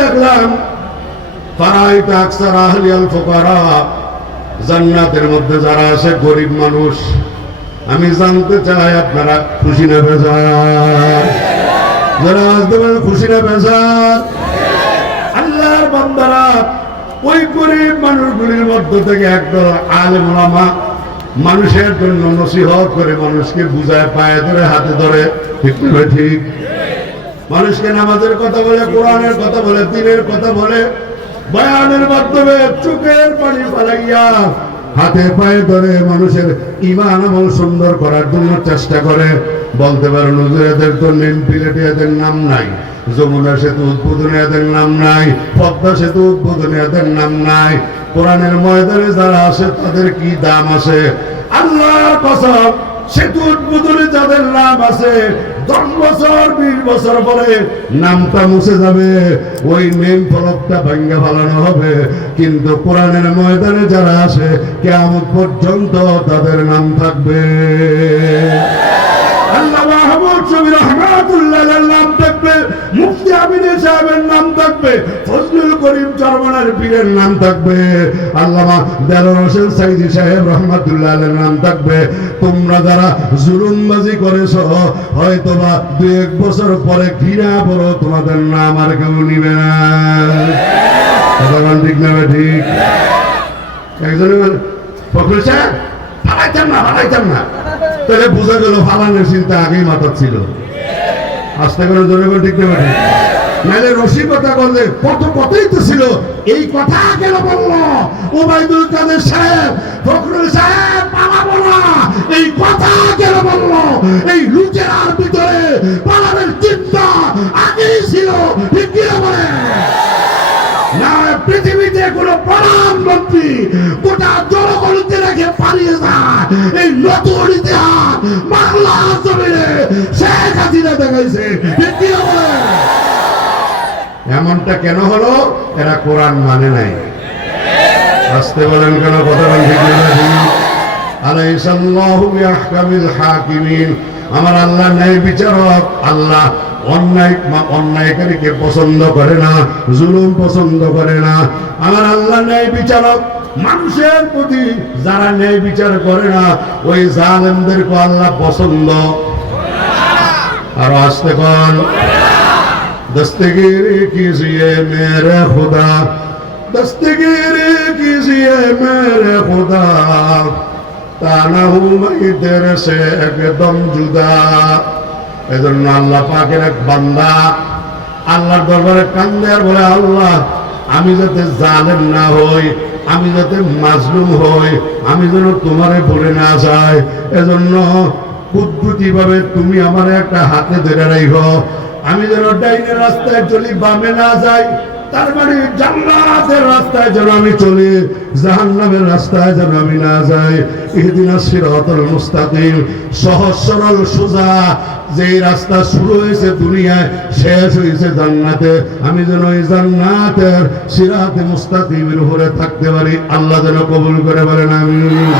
দেখলাম ফারাইতা আকসার আহলিয়াল ফুকারা, জান্নাতের মধ্যে যারা আছে গরিব মানুষ। আমি জানতে চাই আপনারা খুশি না বেজার? যারা আসতে পারে খুশি না বেজার? আল্লাহর বান্দারা ওই গরিব মানুষগুলির মধ্য থেকে একদল আলেম ওলামা মানুষের জন্য নসিহত করে, মানুষকে বুঝায়, পায়ে ধরে, হাতে ধরে, ঠিক না ঠিক? মানুষকে নামাজের কথা বলে, কোরআনের কথা বলে, দ্বীনের কথা বলে, বয়ানের মাধ্যমে চোখের পানি ফালাইয়া হাতে পায়ে ধরে মানুষের ঈমান আমল সুন্দর করার জন্য চেষ্টা করে। বলতে পারেন হুজুর এদের তো নেম প্লেটে এদের নাম নাই, যমুনা সেতু উদ্বোধনে এদের নাম নাই, পদ্মা সেতু উদ্বোধনে এদের নাম নাই, কোরআনের ময়দানে যারা আসে তাদের কি দাম আছে? আল্লাহর কসম, সেতু উদ্বোধনে যাদের নাম আছে 10 বছর 20 বছর পরে নামটা মুছে যাবে, ওই নেম ফলকটা ভাঙ্গা ফেলানো হবে, কিন্তু কোরআনের ময়দানে যারা আসে কিয়ামত পর্যন্ত তাদের নাম থাকবে। আল্লাহ মাহমুদ শফি রহমাতুল্লাহর নাম থাকবে, মুফতি আমিনী সাহেবের নাম থাকবে, ফজলুল করিম চরমনার পীরের নাম থাকবে, আল্লামা দেলোয়ার হোসেন সাইদি সাহেব রহমাতুল্লাহর নাম থাকবে। তোমরা যারা জুলুমবাজি করেছো, হয়তোবা 2-1 বছর পরে ঘৃণা করো, তোমাদের নাম আর কেউ নিবে না। কথা বল ঠিক না ঠিক? একজনে ফখরুল সাহেব ফালাইতাম না, তাহলে বোঝা গেল ফালানোর চিন্তা আগেই মাথার ছিল। আস্তে করে জোরে করে ঠিক না ঠিক? নাহলে রসিকতা করলে কত কথাই তো ছিল, এই কথা কেন বললো ওবায়দুল কাদের সাহেব, ফখরুল সাহেব পালাবো না, এই কথা কেন বললো? এই লুচেরার ভিতরে পালানোর চিন্তা আগেই ছিল, ঠিক কি বলে না? পৃথিবীতে কোন প্রধানমন্ত্রী গোটা জনগণকে রেখে পালিয়ে যায়, এই নতুন ইতিহাস বাংলার জমিনে শেখ হাসিনা দেখাইছে, ঠিক কি বলে? এমনটা কেন হলো? এরা কোরআন মানে নাই। আসতে বলেন কেন? কথা বলেন ঠিক না ঠিক? আলাইসাল্লাহু বিআহকামিল হাকিমিন। আমার আল্লাহ ন্যায় বিচারক। আল্লাহ অন্যায়কারীকে পছন্দ করে না, জুলুম পছন্দ করে না। আমার আল্লাহ ন্যায় বিচারক। মানুষের প্রতি যারা ন্যায় বিচার করে না, ওই জালেমদেরকে আল্লাহ পছন্দ। আর আসতে কোন दस्तगीरी कीजिए मेरे खुदा, दस्तगीरी कीजिए मेरे खुदा, ताना हूँ मैं तेरे से एकदम जुदा। এজন্য আল্লাহ পাকের এক বান্দা আল্লাহর দরবারে কান্দে আর বলে, আল্লাহ আমি যাতে জালেম না হই, আমি যাতে মাজলুম হই, আমি যেন তোমারে ভুলে না যাই, এজন্য কুদরতি ভাবে তুমি আমার একটা হাতে ধরে রাখো, আমি যেন ডাইনের রাস্তায় চলি, বামে না যাই। তার মানে জান্নাতের রাস্তায় যেন আমি চলি, জাহান্নামের রাস্তায় যেন আমি না যাই। ইহদিনাস সিরাতাল মুস্তাকিম, সহজ সরল সোজা যে রাস্তা শুরু হয়েছে দুনিয়ায়, শেষ হয়েছে জান্নাতে, আমি যেন এই জান্নাতের সিরাতে মুস্তাকিমের উপরে থাকতে পারি। আল্লাহ যেন কবুল করে বলেন আমিন।